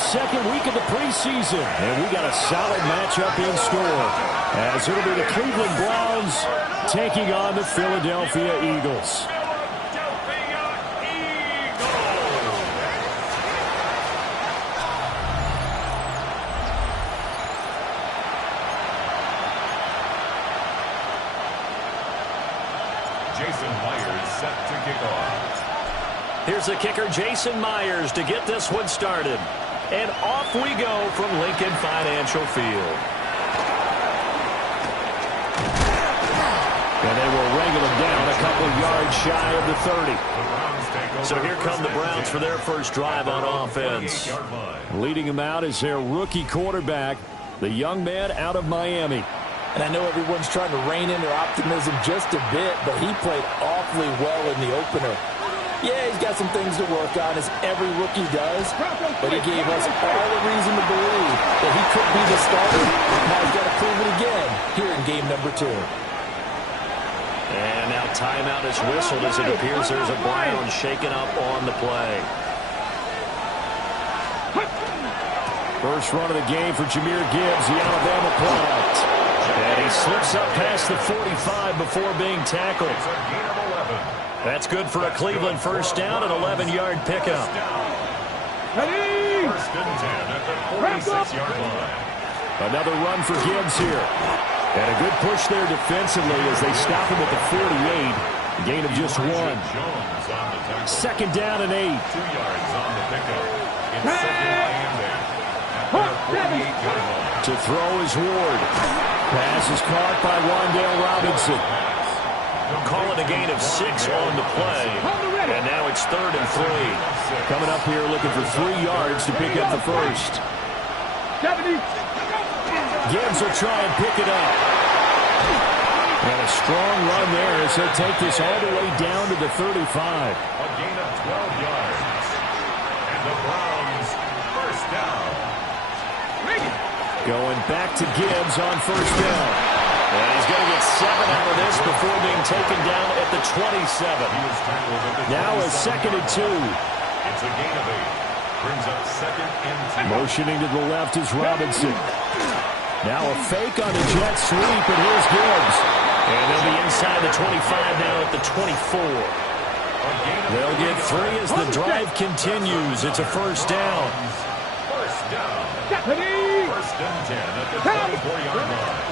second week of the preseason, and we got a solid matchup in store, as it'll be the Cleveland Browns taking on the Philadelphia Eagles. Here's the kicker, Jason Myers, to get this one started. And off we go from Lincoln Financial Field. And they will wrangle him down a couple yards shy of the 30. So here come the Browns for their first drive on offense. Leading him out is their rookie quarterback, the young man out of Miami. And I know everyone's trying to rein in their optimism just a bit, but he played awfully well in the opener. Yeah, he's got some things to work on, as every rookie does, but he gave us all the reason to believe that he could be the starter. Now he's got to prove it again here in game number 2. And now timeout is whistled as it appears there's a Brown shaken up on the play. First run of the game for Jahmyr Gibbs, the Alabama product. And he slips up past the 45 before being tackled. That's good for a Cleveland first down, an 11-yard pickup. First and 10 at the 46-yard line. Another run for Gibbs here. And a good push there defensively as they stop him at the 48. A gain of just 1. Second down and 8. 2 yards on the pickup. It's second and 8 at the 48-yard line. To throw is Ward. Pass is caught by Wan'Dale Robinson. Call it a gain of 6 on the play. And now it's 3rd and 3. Coming up here looking for 3 yards to pick up the first. Gibbs will try and pick it up. And a strong run there as he'll take this all the way down to the 35. A gain of 12 yards. And the Browns first down. Going back to Gibbs on first down. And he's going to get 7 out of this before being taken down at the 27. Now a 2nd and 2. It's a gain of 8. Brings up 2nd and 2. Motioning to the left is Robinson. Now a fake on the jet sweep, and here's Gibbs. And they'll be inside the 25 now at the 24. They'll get 3 as the drive continues. It's a first down. First down. First and 10 at the 24-yard line.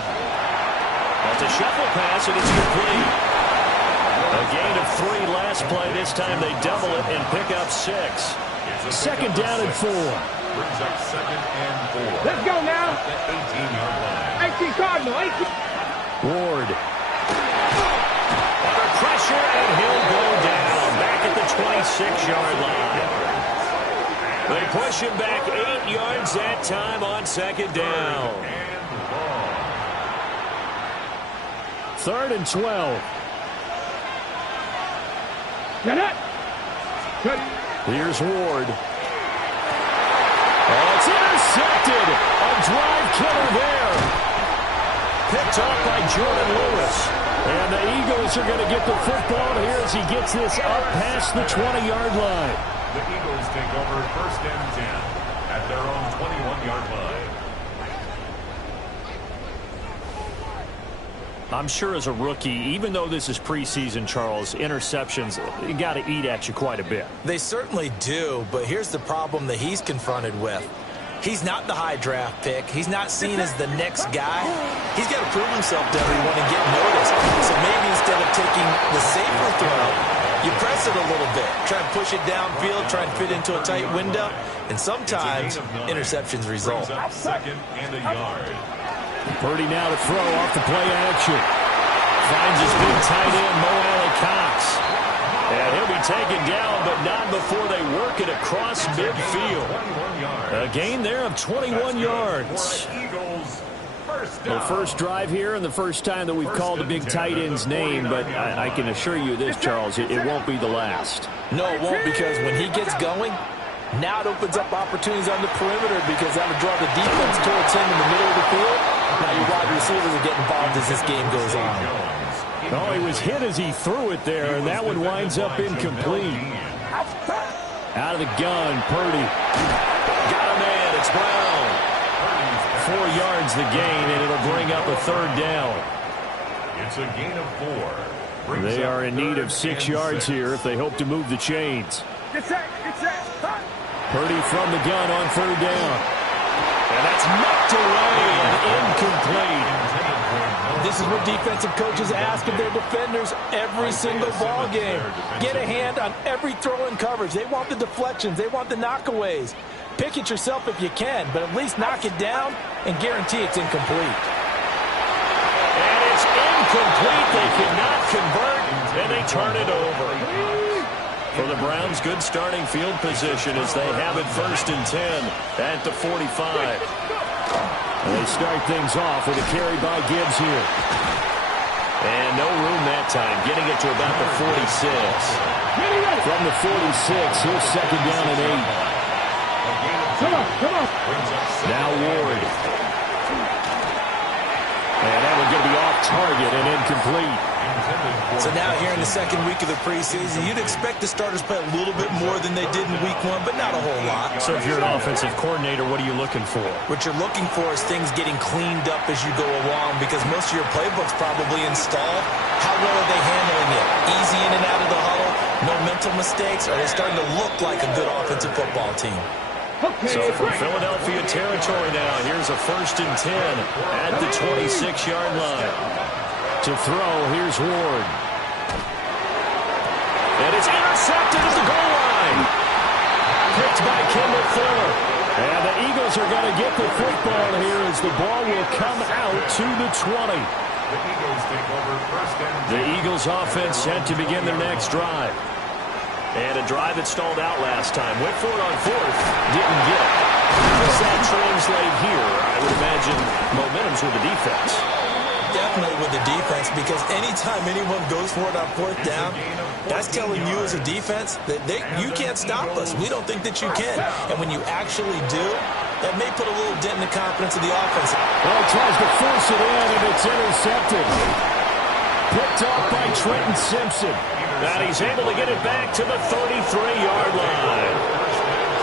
That's a shuffle pass, and it's complete. A gain of 3 last play. This time they double it and pick up 6. Second down and 4. Brings up 2nd and 4. Let's go now. At the 18-yard line. 18 Cardinal, 18. Ward. Under pressure, and he'll go down. Back at the 26-yard line. They push him back 8 yards that time on second down. 3rd and 12. Here's Ward. Oh, it's intercepted. A drive killer there. Picked off by Jordan Lewis. And the Eagles are going to get the football here as he gets this up past the 20-yard line. The Eagles take over first and 10 at their own 21-yard line. I'm sure as a rookie, even though this is preseason, Charles, interceptions, you got to eat at you quite a bit. They certainly do, but here's the problem that he's confronted with. He's not the high draft pick. He's not seen as the next guy. He's got to prove himself to everyone and get noticed. So maybe instead of taking the safer throw, you press it a little bit. Try and push it downfield, try and fit into a tight window, and sometimes interceptions result. Second and a yard. Purdy now to throw off the play action. Finds his big tight end, Mo Alley-Cox. And he'll be taken down, but not before they work it across midfield. A gain there of 21 yards. The first drive here and the first time that we've called the big tight end's name, but I can assure you this, Charles, it won't be the last. No, it won't, because when he gets going, now it opens up opportunities on the perimeter because that'll draw the defense towards him in the middle of the field. Now your wide receivers will get involved as this game goes on. Oh, he was hit as he threw it there, and that one winds up incomplete. Out of the gun, Purdy. Got a man. finds the gain, and it'll bring up a third down. It's a gain of 4. They are in need of 6 yards here if they hope to move the chains. Get set. Purdy from the gun on third down. And that's knocked away and incomplete. This is what defensive coaches ask of their defenders every single ball game. Get a hand on every throw in coverage. They want the deflections. They want the knockaways. Pick it yourself if you can, but at least knock it down and guarantee it's incomplete. And it's incomplete. They cannot convert, and they turn it over. For the Browns, good starting field position as they have it 1st and 10 at the 45. And they start things off with a carry by Gibbs here. And no room that time, getting it to about the 46. From the 46, here's 2nd down and 8. Come on. Now Ward. And that one's going to be off target and incomplete. So now here in the 2nd week of the preseason, you'd expect the starters play a little bit more than they did in week 1, but not a whole lot. So if you're an offensive coordinator, what are you looking for? What you're looking for is things getting cleaned up as you go along, because most of your playbook's probably installed. How well are they handling it? Easy in and out of the huddle? No mental mistakes? Are they starting to look like a good offensive football team? So from Philadelphia territory now, here's a 1st and 10 at the 26-yard line. To throw, here's Ward. And it's intercepted at the goal line. Picked by Kendall Fuller. And the Eagles are going to get the football here as the ball will come out to the 20. The Eagles take over 1st and 10. The Eagles offense set to begin their next drive. And a drive that stalled out last time. Went for it on 4th. Didn't get it. How does that translate here? I would imagine momentum's with the defense. Definitely with the defense, because anytime anyone goes for it on 4th down, that's telling you as a defense that you can't stop us. We don't think that you can. And when you actually do, that may put a little dent in the confidence of the offense. Well, he tries to force it in, and it's intercepted. Picked off by Trenton Simpson. And he's able to get it back to the 33-yard line.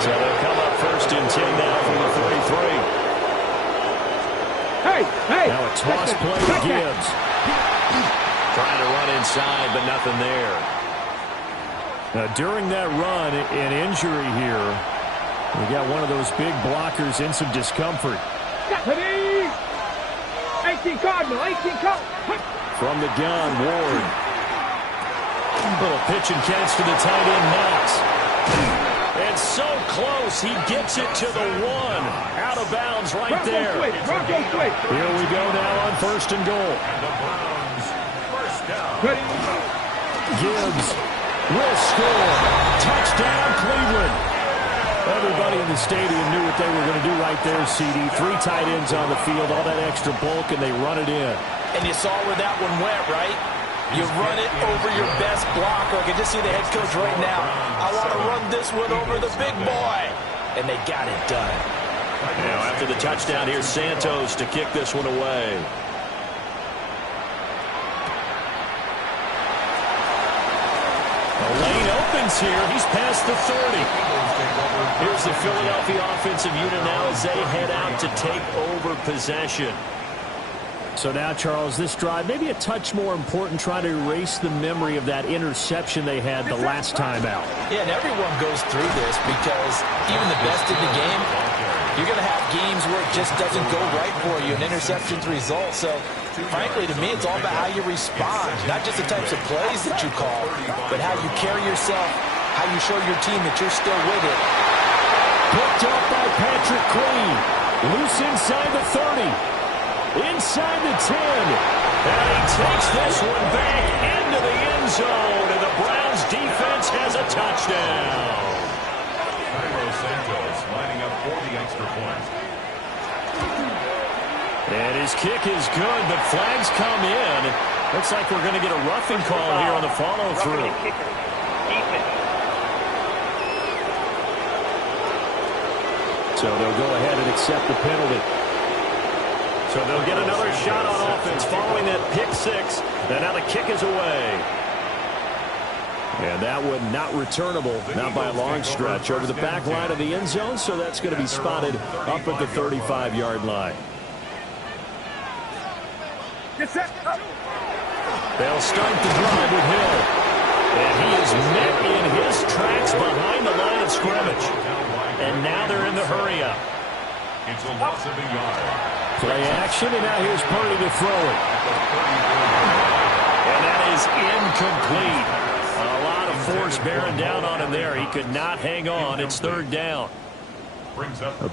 So they'll come up 1st and 10 now from the 33. Hey! Now a toss play to Gibbs. Trying to run inside, but nothing there. Now, during that run, an injury here. We got one of those big blockers in some discomfort. 18 Cardinal. From the gun, Ward. Little pitch and catch to the tight end, Knox. And so close, he gets it to the 1. Out of bounds right there. Here we go now on 1st and goal. And the Browns, 1st down. Gibbs will score. Touchdown, Cleveland. Everybody in the stadium knew what they were going to do right there, CD. 3 tight ends on the field, all that extra bulk, and they run it in. And you saw where that one went, right? You run it over your best blocker. I can just see the head coach right now. I want to run this one over the big boy. And they got it done. Now, after the touchdown, here's Santos to kick this one away. The lane opens here. He's past the 30. Here's the Philadelphia offensive unit now as they head out to take over possession. So now, Charles, this drive, maybe a touch more important, trying to erase the memory of that interception they had the last time out. Yeah, and everyone goes through this because even the best in the game, you're going to have games where it just doesn't go right for you, and interceptions result. So, frankly, to me, it's all about how you respond, not just the types of plays that you call, but how you carry yourself, how you show your team that you're still with it. Picked up by Patrick Queen. Loose inside the 30. Inside the 10. And he takes this one back into the end zone. And the Browns defense has a touchdown. Santos lining up for the extra point. And his kick is good, but flags come in. Looks like we're going to get a roughing call here on the follow-through. So they'll go ahead and accept the penalty. So they'll get another shot on offense following that pick 6. And now the kick is away. And that one not returnable, not by a long stretch, over the back line of the end zone. So that's going to be spotted up at the 35-yard line. They'll start the drive with Hill. And he is met in his tracks behind the line of scrimmage. And now they're in the hurry-up. It's a loss of a yard. Play action, and now here's Purdy to throw it. And that is incomplete. A lot of force bearing down on him there. He could not hang on. It's third down.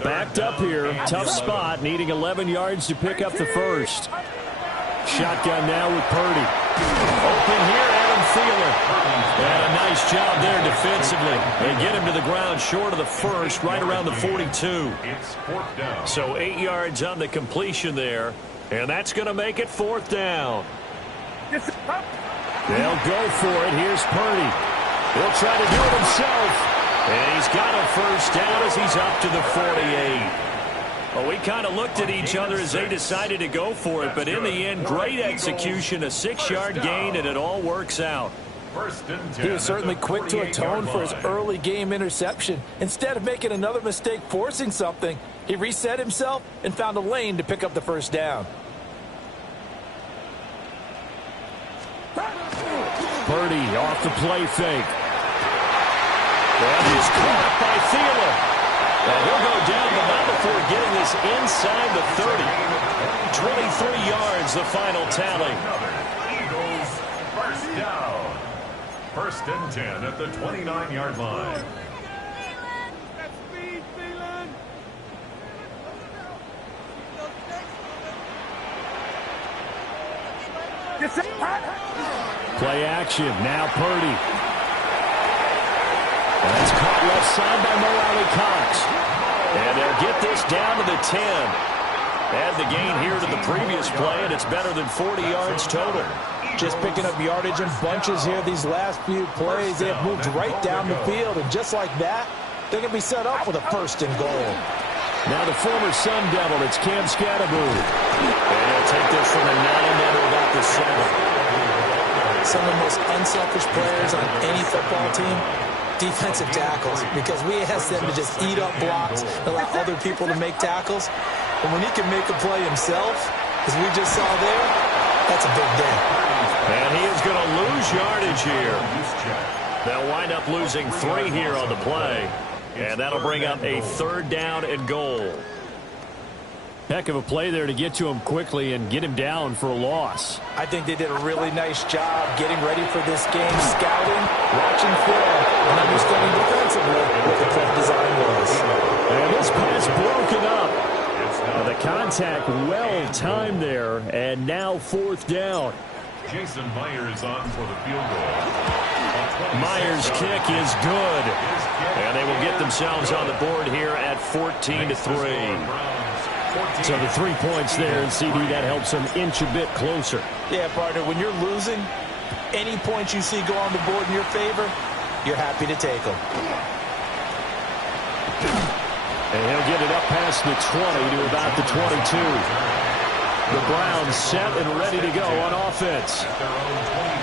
Backed up here. Tough spot, needing 11 yards to pick up the first. Shotgun now with Purdy. Open here, Adam Thielen. And a nice job there defensively. They get him to the ground short of the first, right around the 42. So 8 yards on the completion there. And that's going to make it fourth down. They'll go for it. Here's Purdy. He'll try to do it himself. And he's got a first down as he's up to the 48. Well, we kind of looked at each other as they decided to go for it, but in the end, great execution, a 6-yard gain, and it all works out. He was certainly quick to atone for his early game interception. Instead of making another mistake forcing something, he reset himself and found a lane to pick up the first down. Purdy off the play fake. That is caught by Thielen. And he'll go down, but not before getting this inside the 30. 23 yards, the final tally. Eagles first down. First and 10 at the 29-yard line. Play action, now Purdy. And that's caught left side by Mo Cox. And they'll get this down to the 10. Add the gain here to the previous play, and it's better than 40 yards total. Just picking up yardage in bunches here these last few plays. They have moved right down the field, and just like that, they're going to be set up with a first and goal. Now the former Sun Devil, it's Cam Scatterbo. And he'll take this from the 9 down to about the 7. Some of the most unselfish players on any football team, defensive tackles, because we ask them to just eat up blocks, allow other people to make tackles. And when he can make a play himself, as we just saw there, that's a big day. And he is going to lose yardage here. They'll wind up losing 3 here on the play. And that'll bring up a third down and goal. Heck of a play there to get to him quickly and get him down for a loss. I think they did a really nice job getting ready for this game, scouting, watching film, and understanding defensively what the play design was. And this pass broken up. The contact well timed there, and now fourth down. Jason Myers on for the field goal. Myers' kick is good. And they will get themselves on the board here at 14-3. So the 3 points there, and CD, that helps them inch a bit closer. Yeah, partner, when you're losing, any points you see go on the board in your favor, you're happy to take them. And he'll get it up past the 20 to about the 22. The Browns set and ready to go on offense.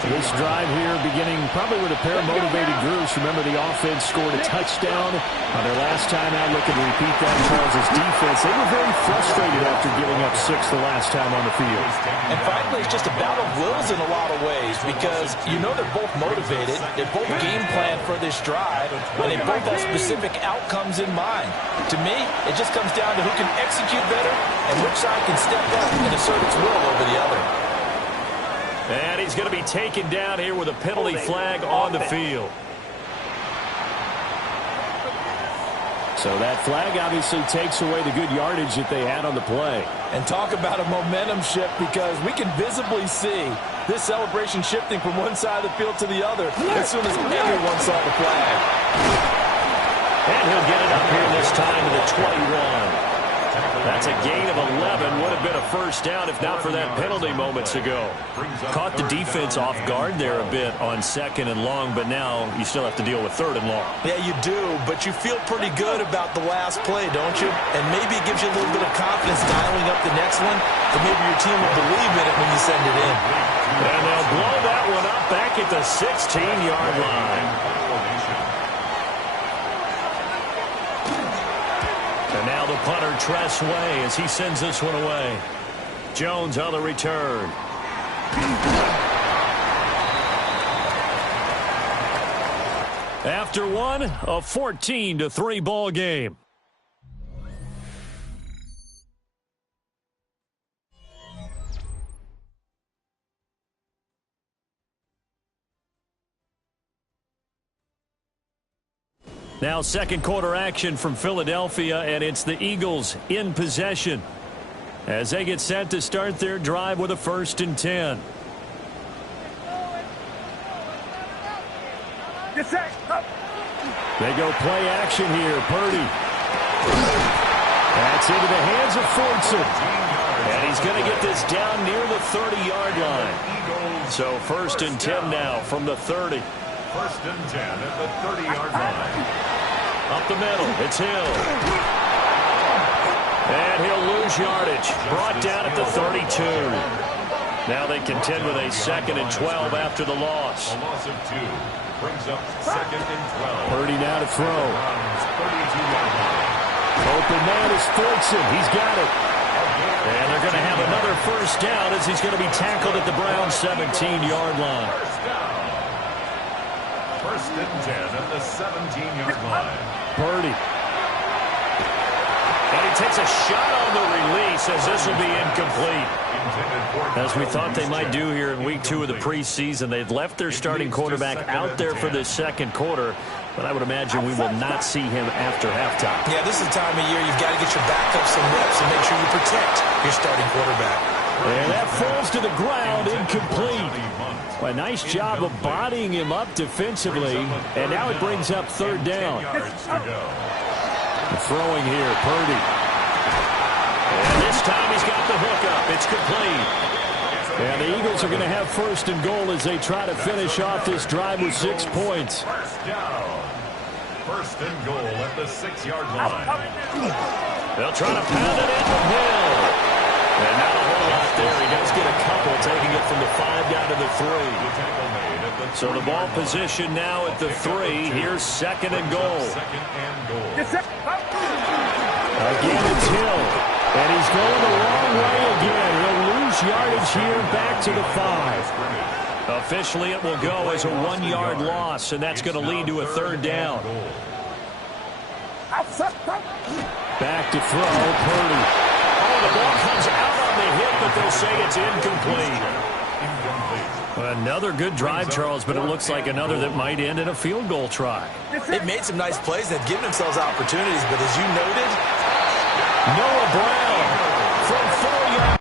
This drive here beginning probably with a pair of motivated groups. Remember, the offense scored a touchdown on their last time out. Looking to repeat that in Charles' defense. They were very frustrated after giving up 6 the last time on the field. And frankly, it's just a battle of wills in a lot of ways, because you know they're both motivated. They're both game planned for this drive, and they both have specific outcomes in mind. To me, it just comes down to who can execute better and which side can step up and assert its will over the other. And he's going to be taken down here with a penalty flag on the field. So that flag obviously takes away the good yardage that they had on the play. And talk about a momentum shift, because we can visibly see this celebration shifting from one side of the field to the other as soon as everyone saw the flag. And he'll get it up here this time to the 21. That's a gain of 11. Would have been a first down if not for that penalty moments ago. Caught the defense off guard there a bit on 2nd and long, but now you still have to deal with 3rd and long. Yeah, you do, but you feel pretty good about the last play, don't you? And maybe it gives you a little bit of confidence dialing up the next one, but maybe your team will believe in it when you send it in. And they'll blow that one up back at the 16-yard line. And now the punter Tress Way as he sends this one away. Jones on the return. After one, a 14-3 ball game. Now second quarter action from Philadelphia, and it's the Eagles in possession as they get set to start their drive with a 1st and 10. They go play action here. Purdy. That's into the hands of Fordson. And he's going to get this down near the 30-yard line. So 1st and 10 now from the 30. 1st and 10 at the 30-yard line. Up the middle, it's Hill. And he'll lose yardage. Brought down at the 32. Now they contend with a 2nd and 12 after the loss. A loss of 2 brings up 2nd and 12. Purdy now to throw. 32-yard line. Open man is Fordson. He's got it. And they're going to have another 1st down as he's going to be tackled at the Browns' 17-yard line. 1st and 10 at the 17-yard line. Purdy. And he takes a shot on the release as this will be incomplete. As we thought they might do here in week 2 of the preseason, they've left their starting quarterback out there for this second quarter, but I would imagine we will not see him after halftime. Yeah, this is the time of year you've got to get your backup some reps and make sure you protect your starting quarterback. And that falls to the ground, incomplete. A nice job of bodying him up defensively, and now it brings up 3rd down. Throwing here, Purdy. And this time he's got the hook up. It's complete. And the Eagles are going to have 1st and goal as they try to finish off this drive with 6 points. 1st down. 1st and goal at the 6-yard line. They'll try to pound it in with Hill. And not a whole lot there. He does get a couple, taking it from the 5 down to the 3. So the ball position now at the 3. Here's 2nd and goal. Again, it's Hill. And he's going the wrong way again. He'll lose yardage here back to the 5. Officially, it will go as a 1-yard loss, and that's going to lead to a 3rd down. Back to throw, Purdy. Oh, the ball comes out on the hit, but they'll say it's incomplete. Another good drive, Charles, but it looks like another that might end in a field goal try. They've made some nice plays. They've given themselves opportunities, but as you noted, Noah Brown from 4 yards.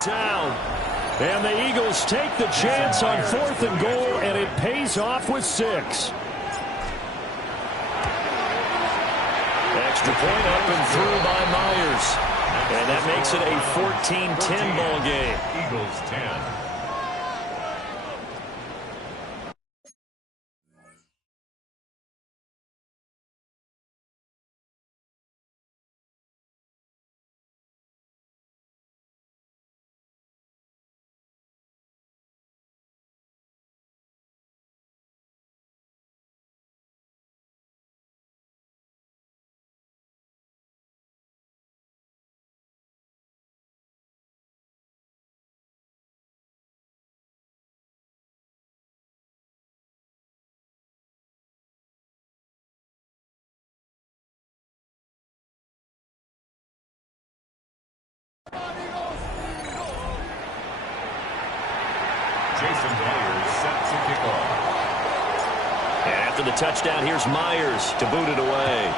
Down. And the Eagles take the chance on 4th and goal, and it pays off with 6. Extra point up and through by Myers. And that makes it a 14-10 ball game. Eagles 10. Jason Myers set to kick off. And after the touchdown, here's Myers to boot it away.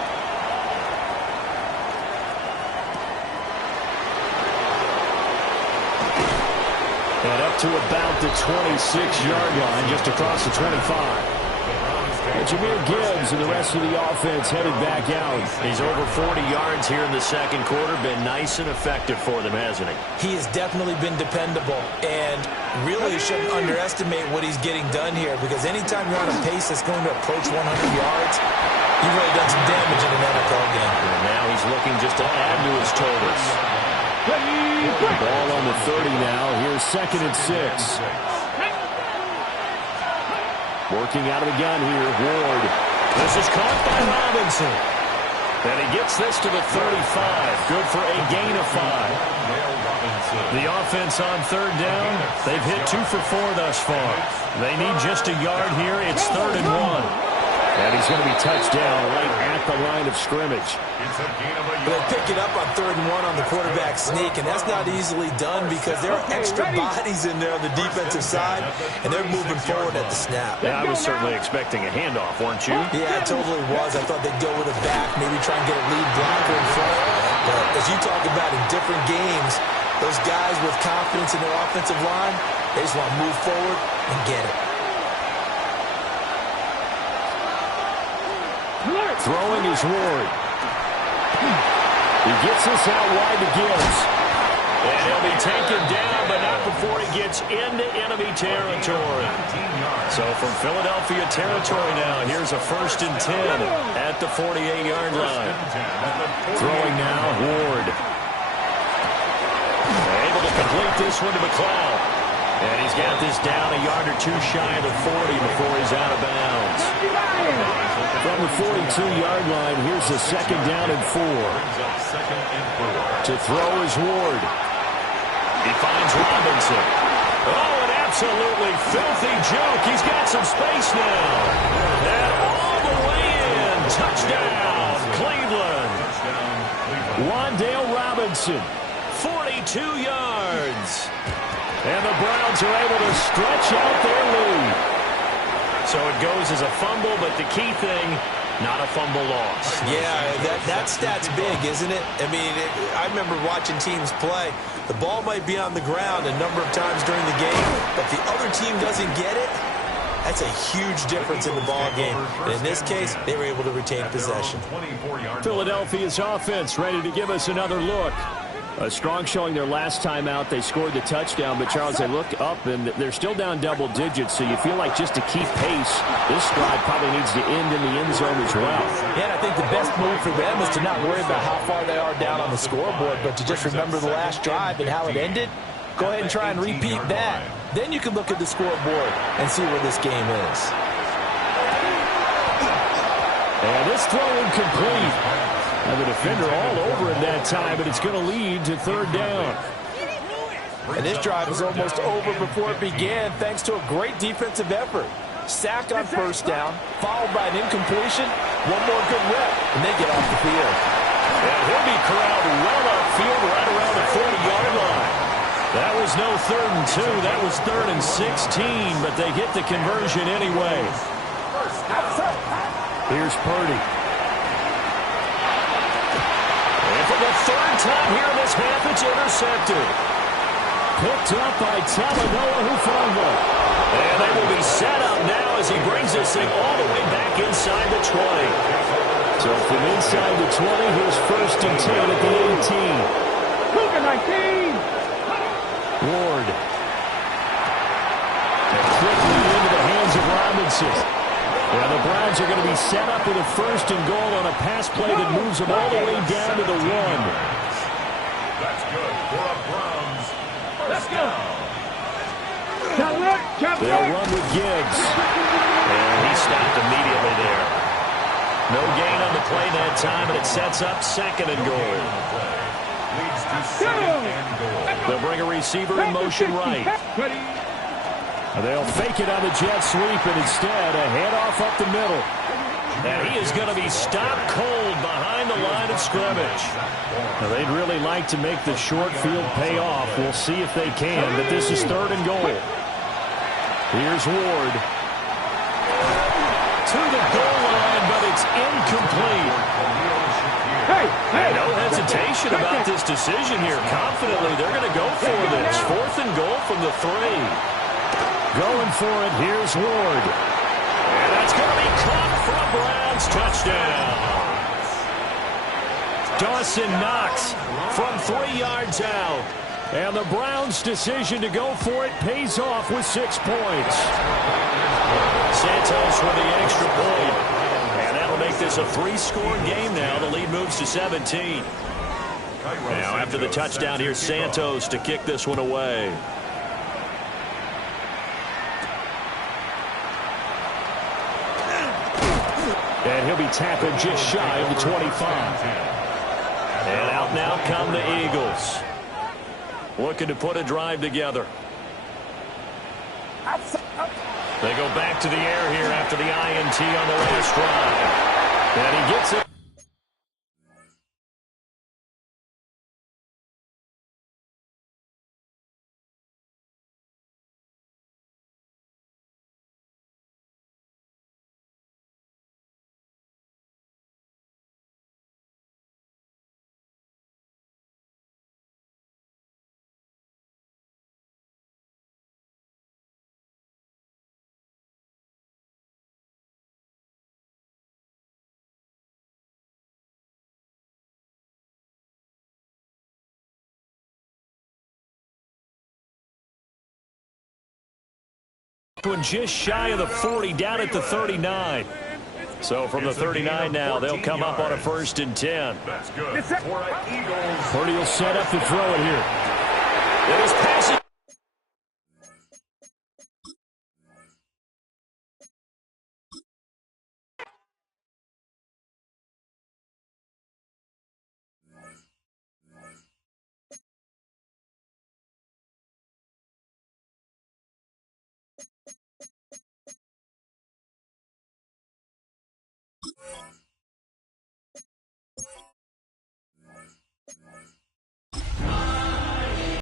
And up to about the 26-yard line, just across the 25. And Jahmyr Gibbs and the rest of the offense headed back out. He's over 40 yards here in the second quarter. Been nice and effective for them, hasn't he? He has definitely been dependable, and really shouldn't underestimate what he's getting done here, because anytime you're on a pace that's going to approach 100 yards, you've really done some damage in an NFL game. And now he's looking just to add to his totals. Ball on the 30 now. Here's 2nd and 6. Working out of the gun here, Ward. This is caught by Robinson. And he gets this to the 35. Good for a gain of 5. The offense on 3rd down, they've hit 2 for 4 thus far. They need just a yard here. It's 3rd and 1. And he's going to be touched down right at the line of scrimmage. They'll pick it up on 3rd and 1 on the quarterback sneak, and that's not easily done because there are extra bodies in there on the defensive side, and they're moving forward at the snap. Yeah, I was certainly expecting a handoff, weren't you? Yeah, I totally was. I thought they'd go with a back, maybe try and get a lead blocker in front. But as you talk about in different games, those guys with confidence in their offensive line, they just want to move forward and get it. Throwing is Ward. He gets this out wide to Gibbs. And he'll be taken down, but not before he gets into enemy territory. So from Philadelphia territory now, here's a 1st and 10 at the 48-yard line. Throwing now, Ward. Able to complete this one to McLeod. And he's got this down a yard or 2 shy of the 40 before he's out of bounds. From the 42-yard line, here's the 2nd down and 4. To throw is Ward. He finds Robinson. Oh, an absolutely filthy joke. He's got some space now. And all the way in. Touchdown, Cleveland. Wan'Dale Robinson, 42 yards. And the Browns are able to stretch out their lead. So it goes as a fumble, but the key thing, not a fumble loss. Yeah, that stat's big, isn't it? I mean, I remember watching teams play. The ball might be on the ground a number of times during the game, but if the other team doesn't get it, that's a huge difference in the ball game. And in this case, they were able to retain possession. Philadelphia's offense ready to give us another look. A strong showing their last time out. They scored the touchdown, but, Charles, they look up, and they're still down double digits, so you feel like just to keep pace, this drive probably needs to end in the end zone as well. Yeah, and I think the best move for them is to not worry about how far they are down on the scoreboard, but to just remember the last drive and how it ended. Go ahead and try and repeat that. Then you can look at the scoreboard and see where this game is. And this throw incomplete. And the defender all over it that time, but it's going to lead to 3rd down. And this drive is almost over before it began, thanks to a great defensive effort. Sack on 1st down, followed by an incompletion, one more good rep, and they get off the field. And he'll be corralled well upfield right around the 40-yard line. That was no 3rd and 2. That was 3rd and 16, but they get the conversion anyway. Here's Purdy. For the 3rd time here in this half, it's intercepted. picked up by Talanoa Hufanga. And they will be set up now as he brings this thing all the way back inside the 20. So from inside the 20, here's 1st and 10 at the 18. Cougar 19. Ward. And quickly into the hands of Robinson. And the Browns are going to be set up with a 1st and goal on a pass play that moves them all the way down to the 1. That's good for a Browns first down. They'll run with Giggs. And he stopped immediately there. No gain on the play that time, and it sets up 2nd and goal. Leads to 2nd and goal. They'll bring a receiver in motion right. They'll fake it on the jet sweep, and instead a handoff up the middle. And he is going to be stopped cold behind the line of scrimmage. Now, they'd really like to make the short field pay off. We'll see if they can, but this is 3rd and goal. Here's Ward. To the goal line, but it's incomplete. No hesitation about this decision here. Confidently, they're going to go for this. 4th and goal from the 3. Going for it, here's Ward. And that's going to be caught for a Browns touchdown. Dawson Knox from 3 yards out. And the Browns' decision to go for it pays off with 6 points. Santos with the extra point. And that'll make this a 3-score game now. The lead moves to 17. Now after the touchdown, here's Santos to kick this one away. And he'll be tapping just shy of the 25. And out now come the Eagles. Looking to put a drive together. They go back to the air here after the INT on the last drive. And he gets it. Just shy of the 40, down at the 39. So from the 39 now, they'll come up on a 1st and 10. That's good for an Eagles. Purdy will set up to throw it here.